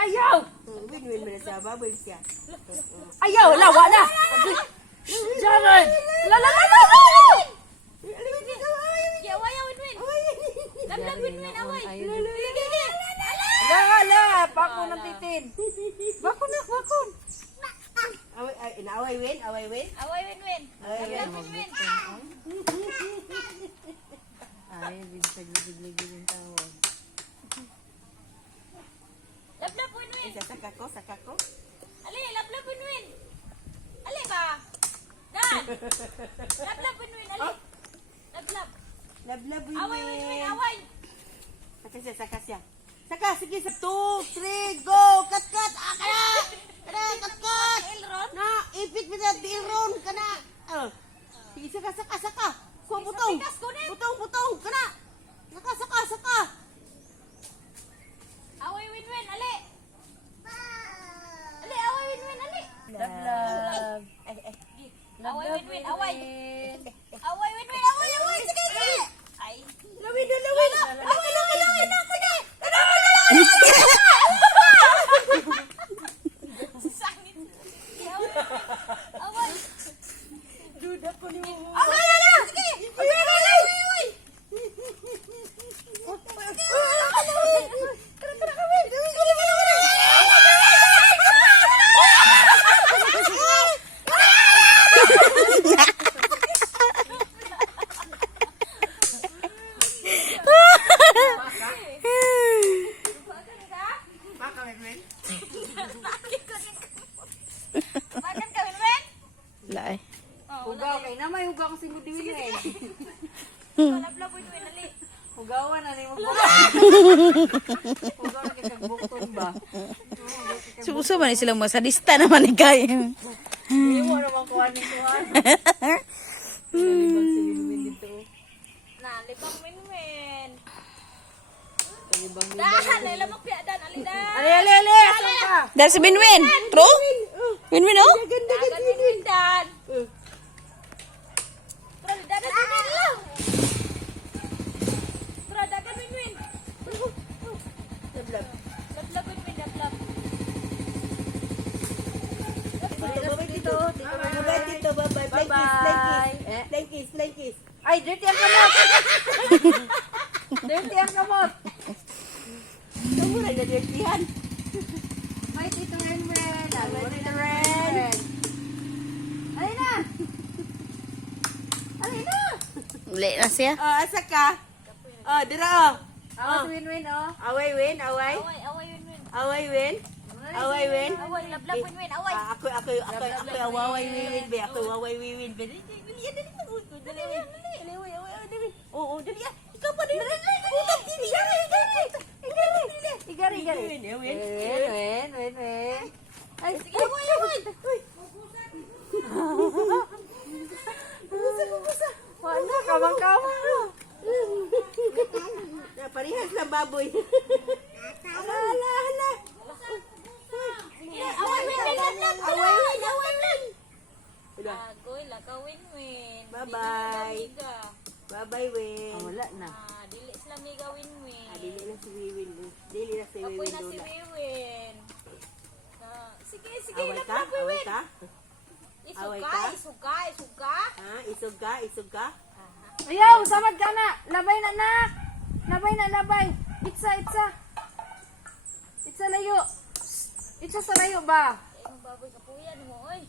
Ayaw! Win-win mo na siya, baboy siya. Ayaw! Lawa na! Jangan! La la la la! Ya, away, win-win. Lablab, win-win, away. Hala! Bako ng titin. Bako na, bako. Away win, away win. Away, win-win. Lablab, win-win. Ay, binsag-liglig yung tawag. Lablab, win-win. Saka ko. Ali, lablab, win-win. Ali ba? Dan. Lablab, win-win, ali. Lablab. Lablab win. Away, win-win, away. Saka siya. Saka, sige, 2, 3, go! Kat! Kaya! Kat! Na, ipit mo na, tiron ka na! Sige, saka! Kuha butong! Butong! Kana! Saka! Away, win-win, ali. Ali, away, win-win, ali. Lablab. Away, win-win, away. Away, win-win, away. Sige. Ay. Lawin! Away, ako na. Sangit. Away. Duda ko ni mo. Away. Sige. Away. Maka win. Makan ka, win-win? Lai. Hugaw kay na may hugaw kasi mo diwin eh. Lablab, win-win, ali. Hugawan na ni mo. Hugaw na kay kagbukton ba? Suso man silang masadista naman ni kayo. Hindi mo naman kuha ni kuhan. Nalibang si Winwin dito. Nalibang, win-win. Nalibang Dan, lamak piya, dan, ali, dan. Ali! Asan ka? Dahil si Winwin. True? Winwin, oh? Dagan, win-win, dan. Tara, dagan, win-win lang. Tara, dagan, win-win. Lablab. Lablab, win-win, lablab. Babay dito. Bye. Bye-bye. Flying kiss. Ay, dirty ang kamot! Dirty ang kamot! Kamu na nadirtihan. May tito Renwen! Hello, Tito Ren. Alina! Uli na siya. Asa ka? Dira. Ako si Winwin, oh. Away win. Away, win-win. Away win. Away, lablab, win-win, away. Ako away win. Be ako away win. Be. Dali. Oo, dali. Ikaw pa din. Utang din. Igari. Win. Win. Ay, sige, away. Wala, kamang-kamang. Parehas na baboy. Hala. Away, win-win, lablab. Away, win. Agoy, laka, win-win. Bye-bye. Dili sila miga. Bye win. Wala na. Dili sila miga, win-win. Dili na si Wiwin. Dili na si Kapoy Wiwin na si doon. Wiwin. Sige, Away ka? lablab, win-win. Away ka? Isuga. Isog ka? Ayaw, samad ka na. Labay na, nak. Labay. Itsa. Itsa layo. Itsa sa layo ba? Ay, ang baboy kapuyan mo, oy.